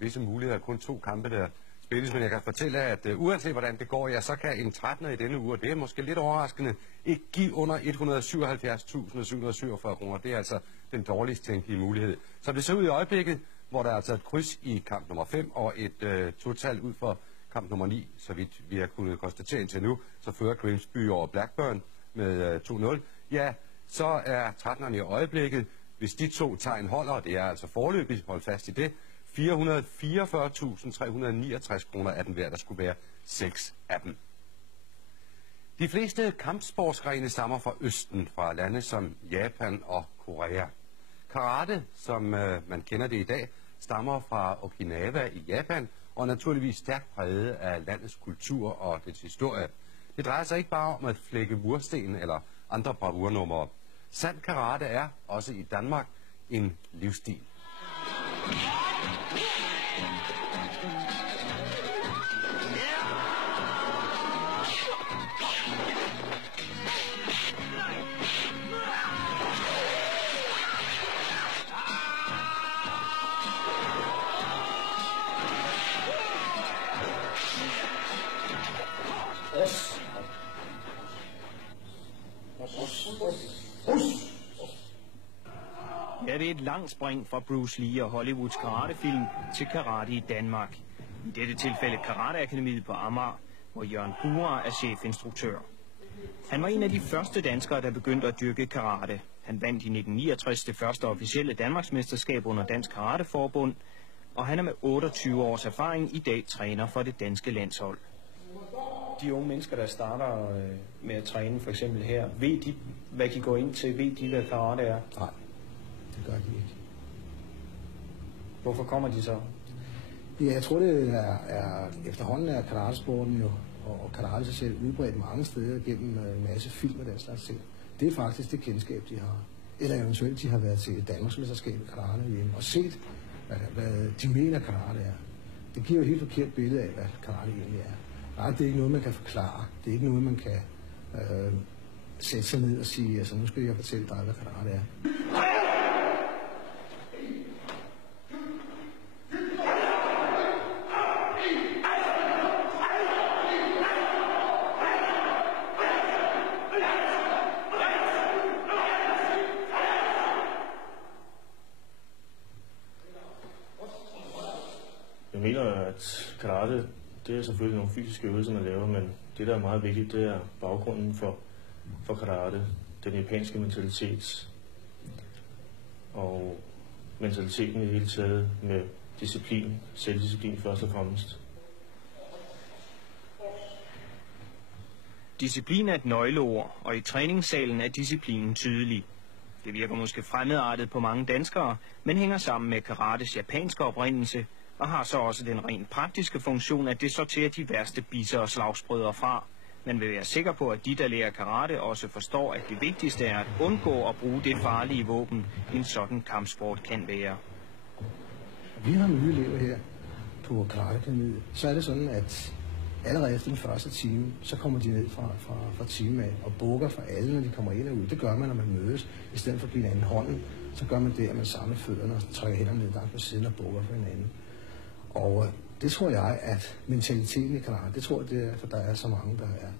visse muligheder, kun 2 kampe, der spilles, men jeg kan fortælle, at uanset hvordan det går, ja, så kan en 13'er i denne uge, og det er måske lidt overraskende, ikke give under 177.747 kroner. Det er altså den dårligst tænkelige mulighed. Så det ser ud i øjeblikket, hvor der er altså et kryds i kamp nummer 5 og et total ud for kamp nummer 9, så vidt vi har kunnet konstatere indtil nu, så fører Grimsby over Blackburn med 2-0. Ja, så er 13'erne i øjeblikket, hvis de 2 tegn holder, og det er altså foreløbigt, hold fast i det, 444.369 kroner er den værd, der skulle være 6 af dem. De fleste kampsportsgrene stammer fra Østen, fra lande som Japan og Korea. Karate, som man kender det i dag, stammer fra Okinawa i Japan, og er naturligvis stærkt præget af landets kultur og dets historie. Det drejer sig ikke bare om at flække mursten eller andre bravurnumre. Sand karate er, også i Danmark, en livsstil. Ja, det er et langt spring fra Bruce Lee og Hollywoods karatefilm til karate i Danmark. I dette tilfælde Karateakademiet på Amager, hvor Jørgen Bura er chefinstruktør. Han var en af de første danskere, der begyndte at dyrke karate. Han vandt i 1969 det første officielle Danmarksmesterskab under Dansk Karateforbund, og han er med 28 års erfaring i dag træner for det danske landshold. De unge mennesker, der starter med at træne, for eksempel her, ved de, hvad de går ind til? Ved de, hvad karate er? Nej, det gør de ikke. Hvorfor kommer de så? Ja, jeg tror, det er efterhånden er karatesporten jo, og karate sig selv udbredt mange steder gennem en masse film og den slags ting. Det er faktisk det kendskab, de har. Eller eventuelt, de har været til et Danmarksmesterskab i karate hjemme og set, hvad de mener, karate er. Det giver jo et helt forkert billede af, hvad karate egentlig er. Nej, det er ikke noget, man kan forklare. Det er ikke noget, man kan sætte sig ned og sige, altså nu skal jeg fortælle dig, hvad karate er. Jeg mener, at karate, det er selvfølgelig nogle fysiske øvelser, man laver, men det, der er meget vigtigt, det er baggrunden for karate. Den japanske mentalitet og mentaliteten i det hele taget med disciplin, selvdisciplin først og fremmest. Disciplin er et nøgleord, og i træningssalen er disciplinen tydelig. Det virker måske fremmedartet på mange danskere, men hænger sammen med karates japanske oprindelse, og har så også den rent praktiske funktion, at det sorterer de værste bisser og slagsbrødre fra. Man vil være sikker på, at de, der lærer karate, også forstår, at det vigtigste er at undgå at bruge det farlige våben, en sådan kampsport kan være. Vi har nye elever her på Karateakademiet. Så er det sådan, at allerede efter den første time, så kommer de ned fra timen af og bukker for alle, når de kommer ind og ud. Det gør man, når man mødes. I stedet for at give hinanden hånden, så gør man det, at man samler fødderne og trækker hænderne ned langt på siden og bukker for hinanden. Og det tror jeg, at mentaliteten i karate, det tror jeg, det er, for der er så mange, der er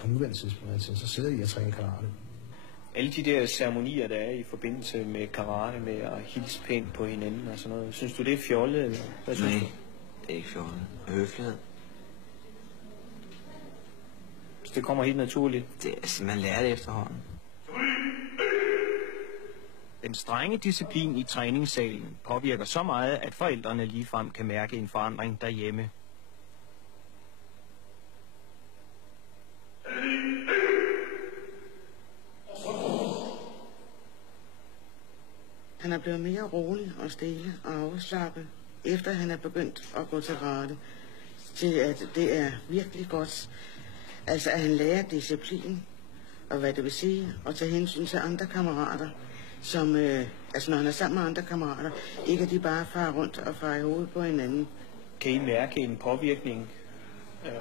på nuværende tidspunkt, så sidder I og træner karate. Alle de der ceremonier, der er i forbindelse med karate, med at hilse pænt på hinanden og sådan noget, synes du, det er fjollet, eller hvad synes du? Nej, det er ikke fjollet. Høflighed. Så det kommer helt naturligt? Det er altså, man lærer det efterhånden. Den strenge disciplin i træningssalen påvirker så meget, at forældrene ligefrem kan mærke en forandring derhjemme. Han er blevet mere rolig og stille og afslappet, efter han er begyndt at gå til karate. Til at det er virkelig godt, altså at han lærer disciplin, og hvad det vil sige, at tage hensyn til andre kammerater, som, altså når han er sammen med andre kammerater, ikke at de bare farer rundt og farer i hovedet på hinanden. Kan I mærke en påvirkning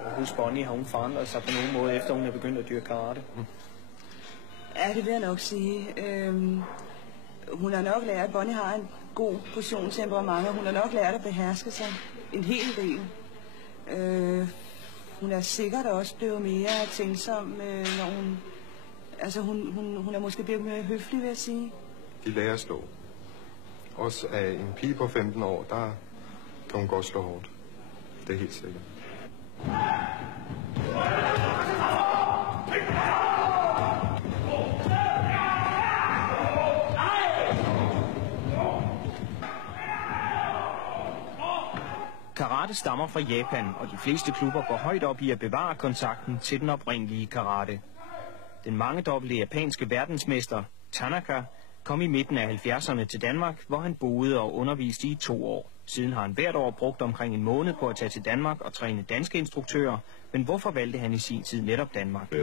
hos Bonnie? Har hun forandret sig på nogen måde, efter hun er begyndt at dyrke karate? Ja, det vil jeg nok sige. Hun har nok lært, at Bonnie har god portion temperament, og hun har nok lært at beherske sig en hel del. Hun er sikkert også blevet mere tænksom, når hun... Altså, hun er måske blevet mere høflig, vil jeg sige. De lærer at slå. Også af en pige på 15 år, der kan hun godt slå hårdt. Det er helt sikkert. Karate stammer fra Japan, og de fleste klubber går højt op i at bevare kontakten til den oprindelige karate. Den mangedobbelte japanske verdensmester, Tanaka, kom i midten af 70'erne til Danmark, hvor han boede og underviste i 2 år. Siden har han hvert år brugt omkring en måned på at tage til Danmark og træne danske instruktører. Men hvorfor valgte han i sin tid netop Danmark?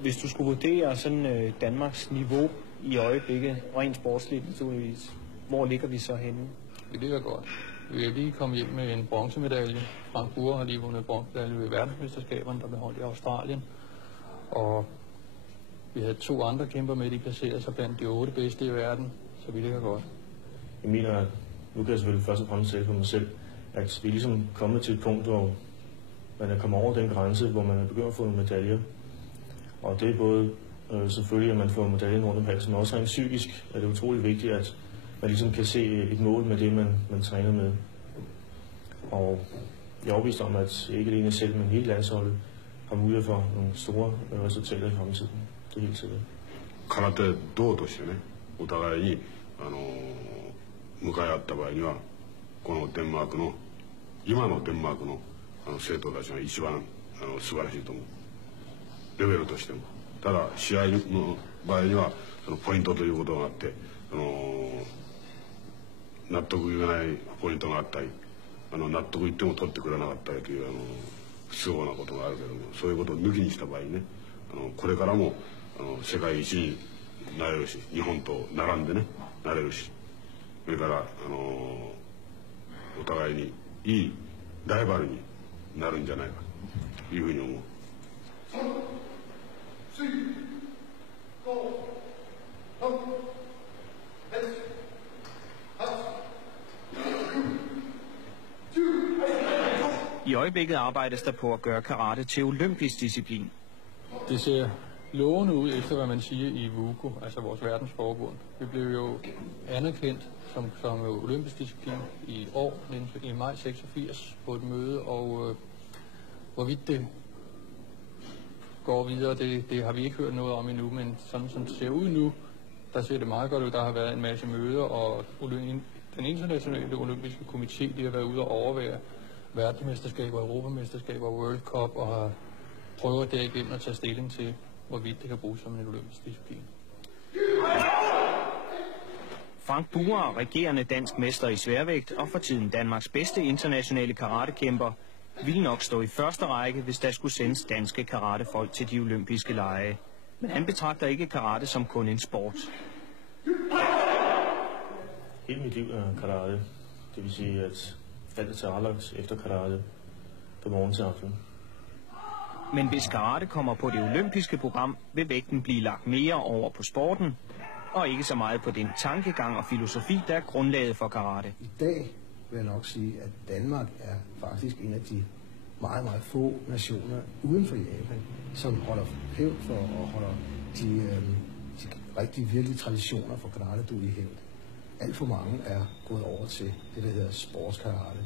Hvis du skulle vurdere sådan Danmarks niveau i øjeblikket, rent sportsligt naturligvis, hvor ligger vi så henne? Vi ligger godt. Vi er lige kommet hjem med en bronzemedalje. Frank Bure har lige vundet bronzemedalje ved verdensmesterskaberne, der blev holdt i Australien. Og vi havde 2 andre kæmper med, de placerede sig blandt de 8 bedste i verden, så vi ligger godt. Jeg mener, at nu kan jeg selvfølgelig først og fremmest sætte på mig selv, at vi er ligesom kommet til et punkt, hvor man er kommet over den grænse, hvor man er begyndt at få en medalje. Og det er både selvfølgelig, at man får medaljen rundt om halsen, men også rent psykisk er det utrolig vigtigt, at man ligesom kan se et mål med det, man træner med. Og jeg er overbevist om, at ikke alene selv, men hele landsholdet har mulighed for nogle store resultater i fremtiden. Det er helt sikkert. Karate 道としてね、お互いに向かい合った場合には、このデンマークの今のデンマークの生徒たちが一番素晴らしいと思う。レベルとしても。ただ試合の場合にはそのポイントということがあって、納得いかないポイントがあったり、納得いっても取ってくれなかったりという不都合なことがあるけども、そういうことを抜きにした場合にね、これからも世界一になれるし、日本と並んでねなれるし、それからお互いにいいライバルになるんじゃないかというふうに思う。I øjeblikket arbejdes der på at gøre karate til olympisk disciplin. Det ser lovende ud efter, hvad man siger i WUKO, altså vores verdensforbund. Vi blev jo anerkendt som olympisk disciplin i år, i maj 86, på et møde, og hvorvidt det går videre, det har vi ikke hørt noget om endnu, men sådan som det ser ud nu, der ser det meget godt ud. Der har været en masse møder, og den internationale olympiske komité, de har været ude og overvære verdensmesterskaber, europamesterskaber, World Cup, og har prøvet derigennem at tage stilling til, hvorvidt det kan bruges som en olympisk disciplin. Frank Bure, regerende dansk mester i sværvægt og for tiden Danmarks bedste internationale karatekæmper, ville nok stå i første række, hvis der skulle sendes danske karatefolk til de olympiske lege. Men han betragter ikke karate som kun en sport. Hele mit liv er karate. Det vil sige, at alt er tilrettelagt efter karate på morgen til aften. Men hvis karate kommer på det olympiske program, vil vægten blive lagt mere over på sporten, og ikke så meget på den tankegang og filosofi, der er grundlaget for karate. I dag vil jeg nok sige, at Danmark er faktisk en af de meget, meget få nationer uden for Japan, som holder hævd for og holder de rigtig virkelige traditioner for karate i hævd. Alt for mange er gået over til det, der hedder sportskarate.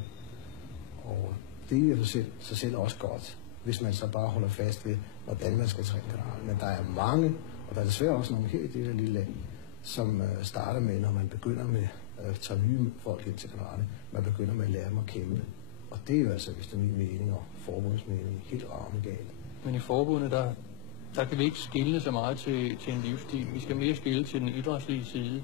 Og det er sig selv også godt, hvis man så bare holder fast ved, hvordan man skal træne karate. Men der er mange, og der er desværre også nogle her i det her lille land, som starter med, når man begynder med at tage nye folk ind til karate, man begynder med at lære dem at kæmpe. Og det er jo altså, hvis det er min mening og forbundets mening, helt ravne galt. Men i forbundet, der kan vi ikke skille så meget til en livsstil. Vi skal mere skille til den idrætslige side.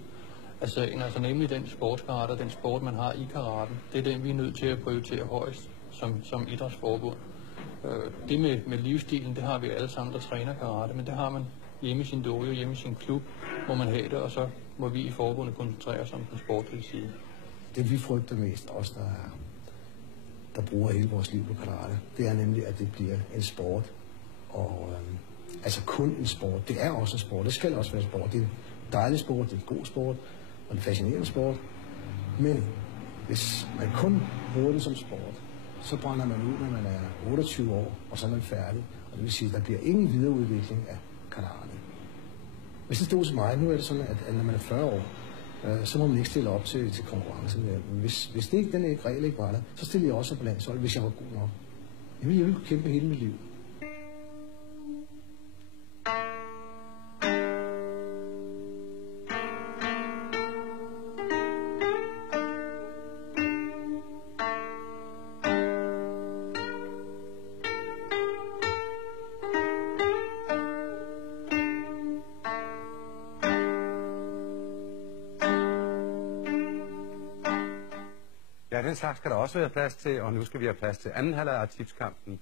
af sagen, altså nemlig den sportskarate, den sport, man har i karaten. Det er den, vi er nødt til at prioritere højst som idrætsforbund. Det med livsstilen, det har vi alle sammen, der træner karate, men det har man hjemme i sin dojo, hjemme i sin klub, hvor man har det, og så må vi i forbundet koncentrere os om den sportlige side. Det vi frygter mest, os der bruger hele vores liv på karate, det er nemlig, at det bliver en sport, og altså kun en sport. Det er også en sport, det skal også være en sport. Det er en dejlig sport, det er en god sport, og en fascinerende sport, men hvis man kun bruger den som sport, så brænder man ud, når man er 28 år, og så er man færdig. Og det vil sige, at der bliver ingen videreudvikling af karate. Hvis det stod til mig, nu er det sådan, at når man er 40 år, så må man ikke stille op til konkurrence. Hvis det ikke, den regel ikke var der, så stiller jeg også på landshold, hvis jeg var god nok. Jeg vil kunne kæmpe hele mit liv. Ja, den slags skal der også være plads til, og nu skal vi have plads til anden halvleg af tipskampen.